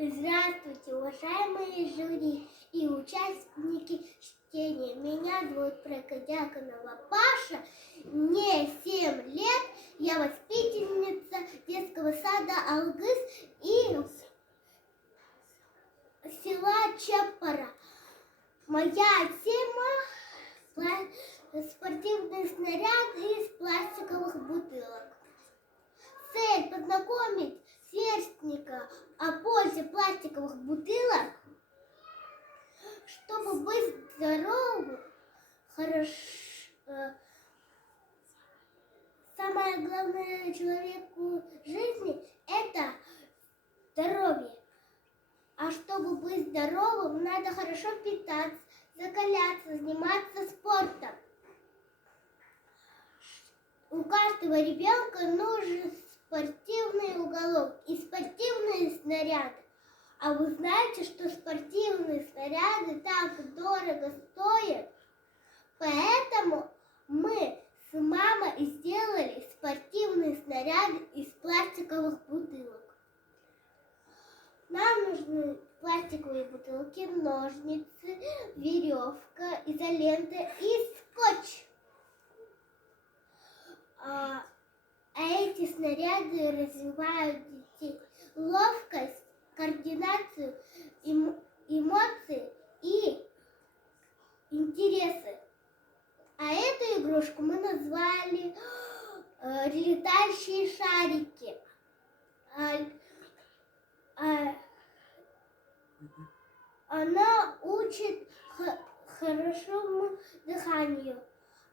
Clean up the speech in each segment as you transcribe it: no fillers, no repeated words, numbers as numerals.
Здравствуйте, уважаемые жюри и участники чтения. Меня зовут Прокодяконова Паша. Мне 7 лет. Я воспитанница детского сада Алгыс и села Чапара. Моя тема – спортивный снаряд из пластиковых бутылок. Цель – познакомить сверстника о пользе пластиковых бутылок, чтобы быть здоровым. Самое главное человеку в жизни – это здоровье. А чтобы быть здоровым, надо хорошо питаться, закаляться, заниматься спортом. У каждого ребенка нужен спортивный уголок и спортивные снаряды. А вы знаете, что спортивные снаряды так дорого стоят? Поэтому мы с мамой сделали спортивные снаряды из пластиковых бутылок. Нам нужны пластиковые бутылки, ножницы, веревка, изолента и скотч. А эти снаряды развивают детей ловкость, координацию, эмоции и интересы. А эту игрушку мы назвали летающие шарики. Она учит хорошему дыханию.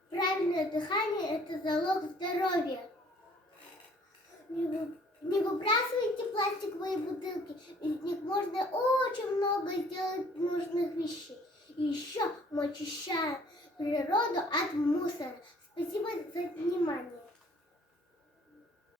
Правильное дыхание – это залог здоровья. Не выбрасывайте пластиковые бутылки, из них можно очень много сделать нужных вещей. И еще мы очищаем природу от мусора. Спасибо за внимание.